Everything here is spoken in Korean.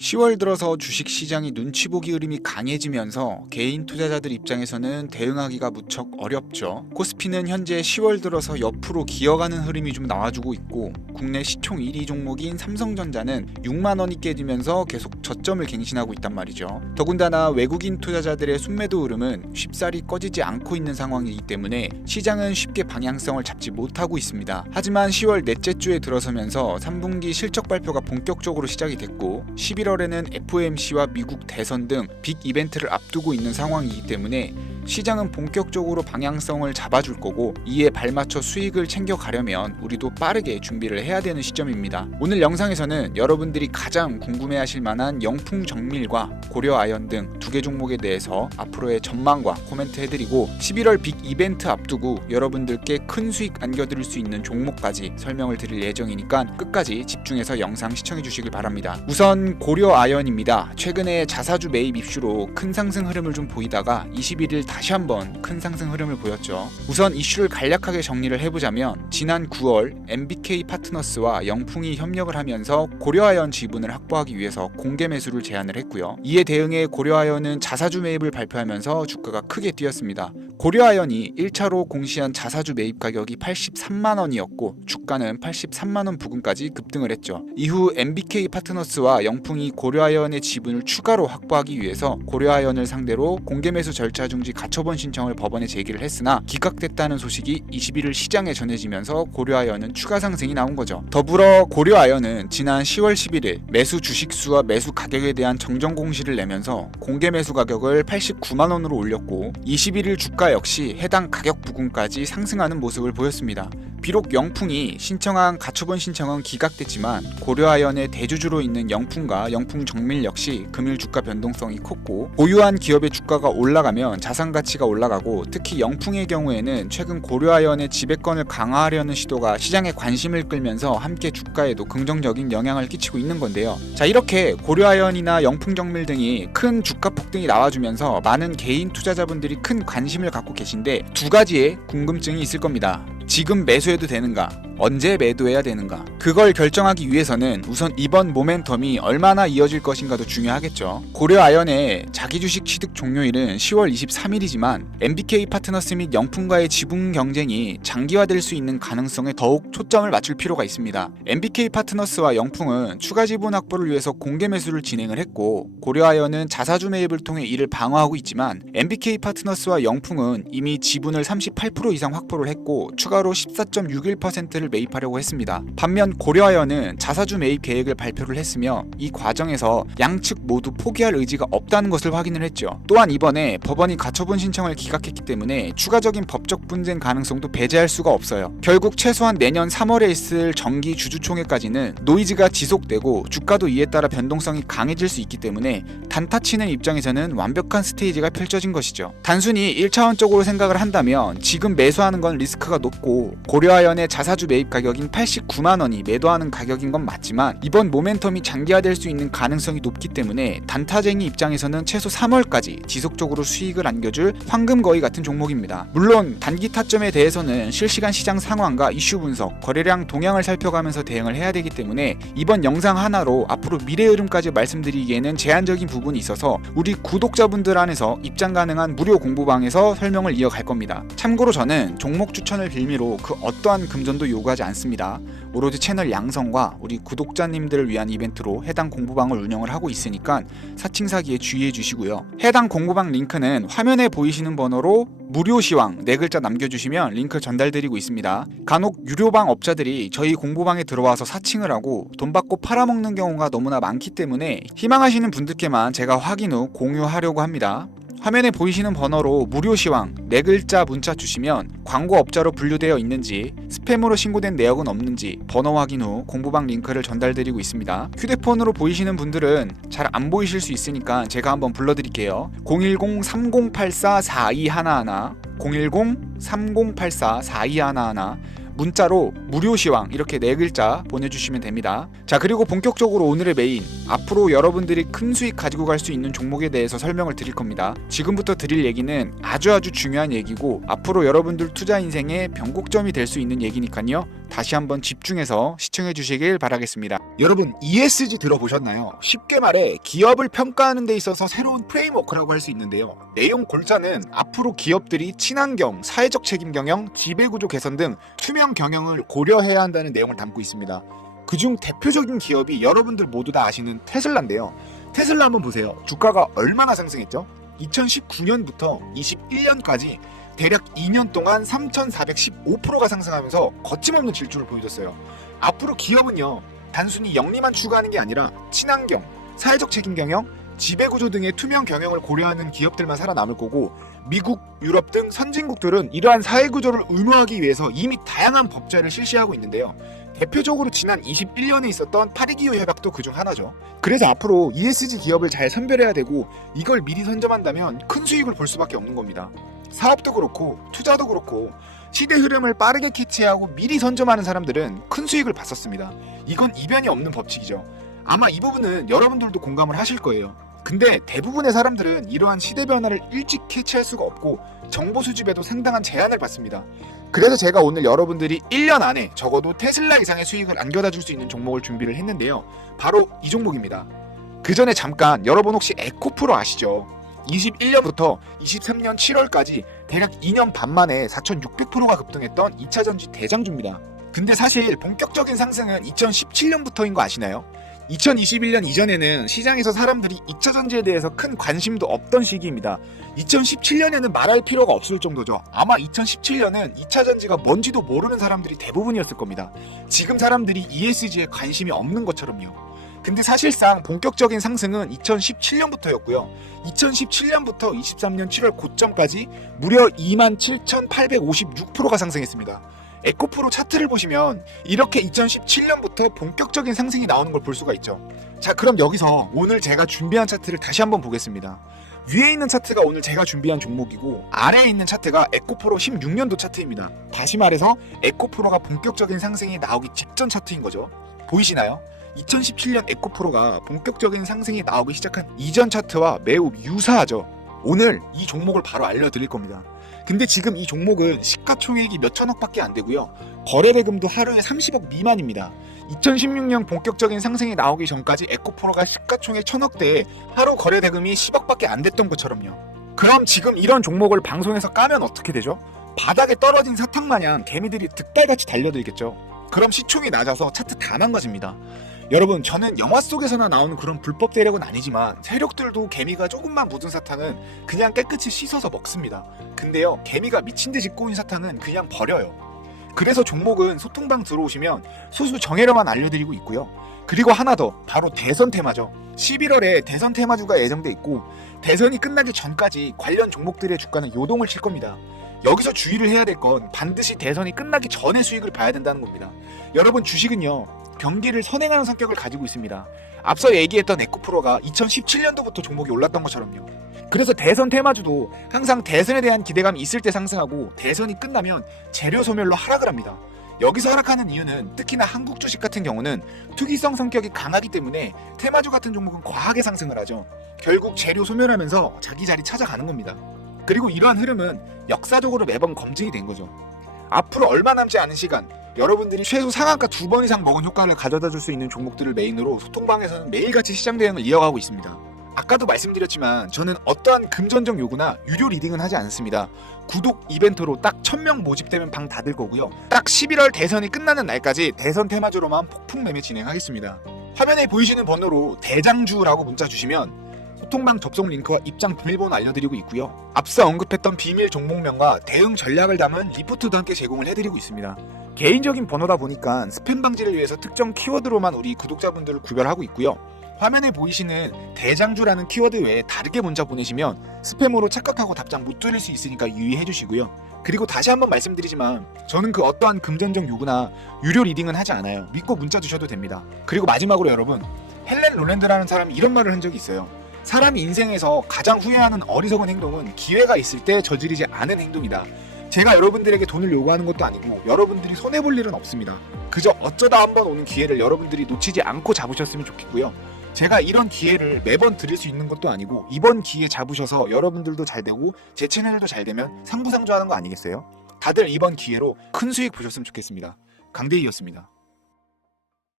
10월 들어서 주식 시장이 눈치 보기 흐름이 강해지면서 개인 투자자들 입장에서는 대응하기가 무척 어렵죠. 코스피는 현재 10월 들어서 옆으로 기어가는 흐름이 좀 나와주고 있고, 국내 시총 1위 종목인 삼성전자는 6만 원이 깨지면서 계속 저점을 갱신하고 있단 말이죠. 더군다나 외국인 투자자들의 순매도 흐름은 쉽사리 꺼지지 않고 있는 상황이기 때문에 시장은 쉽게 방향성을 잡지 못하고 있습니다. 하지만 10월 넷째 주에 들어서면서 3분기 실적 발표가 본격적으로 시작이 됐고, 11월에는 FOMC와 미국 대선 등 빅 이벤트를 앞두고 있는 상황이기 때문에 시장은 본격적으로 방향성을 잡아줄 거고, 이에 발맞춰 수익을 챙겨가려면 우리도 빠르게 준비를 해야 되는 시점입니다. 오늘 영상에서는 여러분들이 가장 궁금해하실 만한 영풍 정밀과 고려 아연 등 두 개 종목에 대해서 앞으로의 전망과 코멘트 해드리고, 11월 빅 이벤트 앞두고 여러분들께 큰 수익 안겨드릴 수 있는 종목까지 설명을 드릴 예정이니까 끝까지 집중해서 영상 시청해 주시길 바랍니다. 우선 고려 아연입니다. 최근에 자사주 매입 이슈로 큰 상승 흐름을 좀 보이다가 21일 다시 한번 큰 상승 흐름을 보였죠. 우선 이슈를 간략하게 정리를 해보자면, 지난 9월 MBK 파트너스와 영풍이 협력을 하면서 고려아연 지분을 확보하기 위해서 공개 매수를 제안을 했고요. 이에 대응해 고려아연은 자사주 매입을 발표하면서 주가가 크게 뛰었습니다. 고려아연이 1차로 공시한 자사주 매입 가격이 83만 원이었고 주가는 83만 원 부근까지 급등을 했죠. 이후 MBK 파트너스와 영풍이 고려아연의 지분을 추가로 확보하기 위해서 고려아연을 상대로 공개 매수 절차 중지 가처분 신청을 법원에 제기를 했으나 기각됐다는 소식이 21일 시장에 전해지면서 고려아연은 추가 상승이 나온 거죠. 더불어 고려아연은 지난 10월 11일 매수 주식수와 매수 가격에 대한 정정 공시를 내면서 공개 매수 가격을 89만 원으로 올렸고, 21일 주가 역시 해당 가격 부근까지 상승하는 모습을 보였습니다. 비록 영풍이 신청한 가처분 신청은 기각됐지만 고려아연의 대주주로 있는 영풍과 영풍정밀 역시 금일 주가 변동성이 컸고, 보유한 기업의 주가가 올라가면 자산 가치가 올라가고, 특히 영풍의 경우에는 최근 고려아연의 지배권을 강화하려는 시도가 시장의 관심을 끌면서 함께 주가에도 긍정적인 영향을 끼치고 있는 건데요. 자, 이렇게 고려아연이나 영풍정밀 등이 큰 주가 폭등이 나와주면서 많은 개인 투자자분들이 큰 관심을 갖고 계신데, 두 가지의 궁금증이 있을 겁니다. 지금 매수해도 되는가? 언제 매도해야 되는가? 그걸 결정하기 위해서는 우선 이번 모멘텀이 얼마나 이어질 것인가도 중요하겠죠. 고려아연의 자기 주식 취득 종료일은 10월 23일이지만 MBK 파트너스 및 영풍과의 지분 경쟁이 장기화될 수 있는 가능성에 더욱 초점을 맞출 필요가 있습니다. MBK 파트너스와 영풍은 추가 지분 확보를 위해서 공개 매수를 진행을 했고, 고려아연은 자사주 매입을 통해 이를 방어하고 있지만 MBK 파트너스와 영풍은 이미 지분을 38% 이상 확보를 했고 추가로 14.61%를 매입하려고 했습니다. 반면 고려아연은 자사주 매입 계획을 발표를 했으며 이 과정에서 양측 모두 포기할 의지가 없다는 것을 확인을 했죠. 또한 이번에 법원이 가처분 신청을 기각했기 때문에 추가적인 법적 분쟁 가능성도 배제할 수가 없어요. 결국 최소한 내년 3월에 있을 정기 주주총회까지는 노이즈가 지속되고 주가도 이에 따라 변동성이 강해질 수 있기 때문에 단타 치는 입장에서는 완벽한 스테이지가 펼쳐진 것이죠. 단순히 1차원적으로 생각을 한다면 지금 매수하는 건 리스크가 높고 고려아연의 자사주 매입 가격인 89만 원이 매도하는 가격인 건 맞지만 이번 모멘텀이 장기화될 수 있는 가능성이 높기 때문에 단타쟁이 입장에서는 최소 3월까지 지속적으로 수익을 안겨줄 황금거위 같은 종목입니다. 물론 단기 타점에 대해서는 실시간 시장 상황과 이슈 분석, 거래량 동향을 살펴가면서 대응을 해야 되기 때문에 이번 영상 하나로 앞으로 미래 흐름까지 말씀드리기에는 제한적인 부분이 있어서 우리 구독자분들 안에서 입장 가능한 무료 공부방에서 설명을 이어갈 겁니다. 참고로 저는 종목 추천을 빌미로 그 어떠한 금전도 요구하지 않습니다. 오로지 채널 양성과 우리 구독자님들을 위한 이벤트로 해당 공부방을 운영을 하고 있으니까 사칭 사기에 주의해 주시고요. 해당 공부방 링크는 화면에 보이시는 번호로 무료 시황 4글자 남겨주시면 링크 전달드리고 있습니다. 간혹 유료방 업자들이 저희 공부방에 들어와서 사칭을 하고 돈 받고 팔아먹는 경우가 너무나 많기 때문에 희망하시는 분들께만 제가 확인 후 공유하려고 합니다. 화면에 보이시는 번호로 무료 시황 4글자 문자 주시면 광고업자로 분류되어 있는지, 스팸으로 신고된 내역은 없는지 번호 확인 후 공부방 링크를 전달드리고 있습니다. 휴대폰으로 보이시는 분들은 잘 안 보이실 수 있으니까 제가 한번 불러드릴게요. 010-3084-4211 010-3084-4211 문자로 무료 시황 이렇게 4글자 보내주시면 됩니다. 자, 그리고 본격적으로 오늘의 메인, 앞으로 여러분들이 큰 수익 가지고 갈 수 있는 종목에 대해서 설명을 드릴 겁니다. 지금부터 드릴 얘기는 아주 중요한 얘기고 앞으로 여러분들 투자 인생의 변곡점이 될 수 있는 얘기니까요. 다시 한번 집중해서 시청해 주시길 바라겠습니다. 여러분, ESG 들어보셨나요? 쉽게 말해 기업을 평가하는 데 있어서 새로운 프레임워크라고 할 수 있는데요. 내용 골자는 앞으로 기업들이 친환경, 사회적 책임 경영, 지배구조 개선 등 투명 경영을 고려해야 한다는 내용을 담고 있습니다. 그중 대표적인 기업이 여러분들 모두 다 아시는 테슬라인데요. 테슬라 한번 보세요. 주가가 얼마나 상승했죠? 2019년부터 21년까지 대략 2년 동안 3,415%가 상승하면서 거침없는 질주를 보여줬어요. 앞으로 기업은요, 단순히 영리만 추구하는 게 아니라 친환경, 사회적 책임 경영, 지배구조 등의 투명 경영을 고려하는 기업들만 살아남을 거고, 미국, 유럽 등 선진국들은 이러한 사회구조를 의무화하기 위해서 이미 다양한 법제를 실시하고 있는데요. 대표적으로 지난 21년에 있었던 파리기후 협약도 그중 하나죠. 그래서 앞으로 ESG 기업을 잘 선별해야 되고, 이걸 미리 선점한다면 큰 수익을 볼 수밖에 없는 겁니다. 사업도 그렇고 투자도 그렇고 시대 흐름을 빠르게 캐치하고 미리 선점하는 사람들은 큰 수익을 봤었습니다. 이건 이변이 없는 법칙이죠. 아마 이 부분은 여러분들도 공감을 하실 거예요. 근데 대부분의 사람들은 이러한 시대 변화를 일찍 캐치할 수가 없고 정보 수집에도 상당한 제한을 받습니다. 그래서 제가 오늘 여러분들이 1년 안에 적어도 테슬라 이상의 수익을 안겨다 줄 수 있는 종목을 준비를 했는데요. 바로 이 종목입니다. 그 전에 잠깐, 여러분 혹시 에코프로 아시죠? 21년부터 23년 7월까지 대략 2년 반 만에 4,600%가 급등했던 2차전지 대장주입니다. 근데 사실 본격적인 상승은 2017년부터인 거 아시나요? 2021년 이전에는 시장에서 사람들이 2차전지에 대해서 큰 관심도 없던 시기입니다. 2017년에는 말할 필요가 없을 정도죠. 아마 2017년은 2차전지가 뭔지도 모르는 사람들이 대부분이었을 겁니다. 지금 사람들이 ESG에 관심이 없는 것처럼요. 근데 사실상 본격적인 상승은 2017년부터였고요. 2017년부터 23년 7월 고점까지 무려 27,856%가 상승했습니다. 에코프로 차트를 보시면 이렇게 2017년부터 본격적인 상승이 나오는 걸 볼 수가 있죠. 자, 그럼 여기서 오늘 제가 준비한 차트를 다시 한번 보겠습니다. 위에 있는 차트가 오늘 제가 준비한 종목이고, 아래에 있는 차트가 에코프로 16년도 차트입니다. 다시 말해서 에코프로가 본격적인 상승이 나오기 직전 차트인 거죠. 보이시나요? 2017년 에코프로가 본격적인 상승이 나오기 시작한 이전 차트와 매우 유사하죠. 오늘 이 종목을 바로 알려드릴 겁니다. 근데 지금 이 종목은 시가총액이 몇 천억밖에 안 되고요. 거래대금도 하루에 30억 미만입니다. 2016년 본격적인 상승이 나오기 전까지 에코프로가 시가총액 1000억대에 하루 거래대금이 10억밖에 안 됐던 것처럼요. 그럼 지금 이런 종목을 방송에서 까면 어떻게 되죠? 바닥에 떨어진 사탕 마냥 개미들이 득달같이 달려들겠죠. 그럼 시총이 낮아서 차트 다 망가집니다. 여러분, 저는 영화 속에서나 나오는 그런 불법 대력은 아니지만 세력들도 개미가 조금만 묻은 사탕은 그냥 깨끗이 씻어서 먹습니다. 근데요, 개미가 미친듯이 꼬인 사탕은 그냥 버려요. 그래서 종목은 소통방 들어오시면 소수 정예로만 알려드리고 있고요. 그리고 하나 더, 바로 대선 테마죠. 11월에 대선 테마주가 예정돼 있고, 대선이 끝나기 전까지 관련 종목들의 주가는 요동을 칠 겁니다. 여기서 주의를 해야 될 건 반드시 대선이 끝나기 전에 수익을 봐야 된다는 겁니다. 여러분, 주식은요, 경기를 선행하는 성격을 가지고 있습니다. 앞서 얘기했던 에코프로가 2017년도부터 종목이 올랐던 것처럼요. 그래서 대선 테마주도 항상 대선에 대한 기대감이 있을 때 상승하고, 대선이 끝나면 재료 소멸로 하락을 합니다. 여기서 하락하는 이유는 특히나 한국 주식 같은 경우는 투기성 성격이 강하기 때문에 테마주 같은 종목은 과하게 상승을 하죠. 결국 재료 소멸하면서 자기 자리 찾아가는 겁니다. 그리고 이러한 흐름은 역사적으로 매번 검증이 된 거죠. 앞으로 얼마 남지 않은 시간, 여러분들이 최소 상한가 2번 이상 먹은 효과를 가져다 줄 수 있는 종목들을 메인으로 소통방에서는 매일같이 시장 대응을 이어가고 있습니다. 아까도 말씀드렸지만 저는 어떠한 금전적 요구나 유료 리딩은 하지 않습니다. 구독 이벤트로 딱 1000명 모집되면 방 닫을 거고요. 딱 11월 대선이 끝나는 날까지 대선 테마주로만 폭풍 매매 진행하겠습니다. 화면에 보이시는 번호로 대장주라고 문자 주시면 소통방 접속 링크와 입장 비밀번호 알려드리고 있고요. 앞서 언급했던 비밀 종목명과 대응 전략을 담은 리포트도 함께 제공을 해드리고 있습니다. 개인적인 번호다 보니까 스팸 방지를 위해서 특정 키워드로만 우리 구독자분들을 구별하고 있고요. 화면에 보이시는 대장주라는 키워드 외에 다르게 문자 보내시면 스팸으로 착각하고 답장 못 드릴 수 있으니까 유의해 주시고요. 그리고 다시 한번 말씀드리지만 저는 그 어떠한 금전적 요구나 유료 리딩은 하지 않아요. 믿고 문자 주셔도 됩니다. 그리고 마지막으로 여러분, 헬렌 롤랜드라는 사람이 이런 말을 한 적이 있어요. 사람이 인생에서 가장 후회하는 어리석은 행동은 기회가 있을 때 저지르지 않은 행동이다. 제가 여러분들에게 돈을 요구하는 것도 아니고 여러분들이 손해볼 일은 없습니다. 그저 어쩌다 한번 오는 기회를 여러분들이 놓치지 않고 잡으셨으면 좋겠고요. 제가 이런 기회를 매번 드릴 수 있는 것도 아니고 이번 기회 잡으셔서 여러분들도 잘 되고 제 채널도 잘 되면 상부상조하는 거 아니겠어요? 다들 이번 기회로 큰 수익 보셨으면 좋겠습니다. 강대희였습니다.